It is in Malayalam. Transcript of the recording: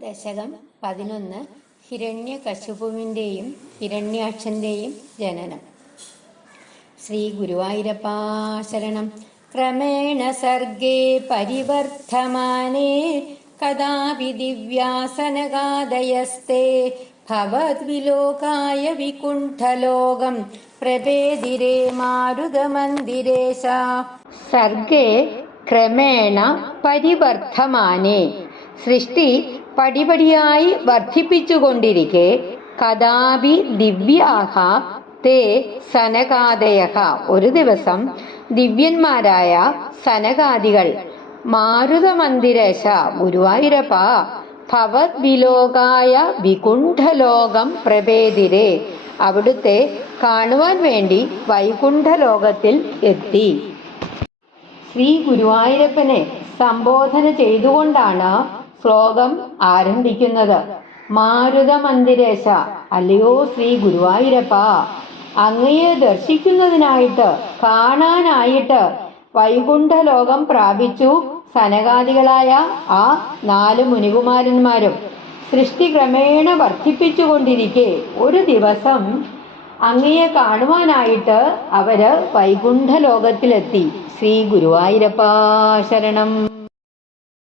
ദശകം പതിനൊന്ന് ഹിരണ്യകശുപുവിന്റെയും ഹിരണ്യാക്ഷന്റെയും ജനനം. ശ്രീ ഗുരുവായൂരപ്പാശരണം. ക്രമേണ സർഗേ പരിവർത്തമാനേ കഥാപി ദിവ്യാസനഗാദയസ്തേ ഭവദ്വിലോകായ വികുണ്ഠലോകം. പ്രഭേദിരേ മാരുതമന്ദിരേശ. സർഗേ ക്രമേണ പരിവർത്തമാനേ സൃഷ്ടി പടിപടിയായി വർദ്ധിപ്പിച്ചുകൊണ്ടിരിക്കെ. കഥാപി ദിവ്യാഹ തേ സനകാദയഹ. ഒരു ദിവസം ദിവ്യന്മാരായ സനകാദികൾ മാരുതമന്ദിരേശ ഗുരുവായൂരപ്പ ഭവദ്വിലോകായ വികുണ്ഠലോകം പ്രഭേദിരെ അവിടുത്തെ കാണുവാൻ വേണ്ടി വൈകുണ്ഠലോകത്തിൽ എത്തി. ശ്രീ ഗുരുവായൂരപ്പനെ സംബോധന ചെയ്തുകൊണ്ടാണ് ശ്ലോകം ആരംഭിക്കുന്നത്. മാരുത മന്ദിരേശ അല്ലയോ ശ്രീ ഗുരുവായൂരപ്പ അങ്ങയെ ദർശിക്കുന്നതിനായിട്ട് കാണാനായിട്ട് വൈകുണ്ഠലോകം പ്രാപിച്ചു സനകാദികളായ ആ നാല് മുനികുമാരന്മാരും. സൃഷ്ടി ക്രമേണ വർദ്ധിപ്പിച്ചുകൊണ്ടിരിക്കെ ഒരു ദിവസം അങ്ങയെ കാണുവാനായിട്ട് അവർ വൈകുണ്ഠ ലോകത്തിലെത്തി ശ്രീ ഗുരുവായൂരപ്പ ശരണം.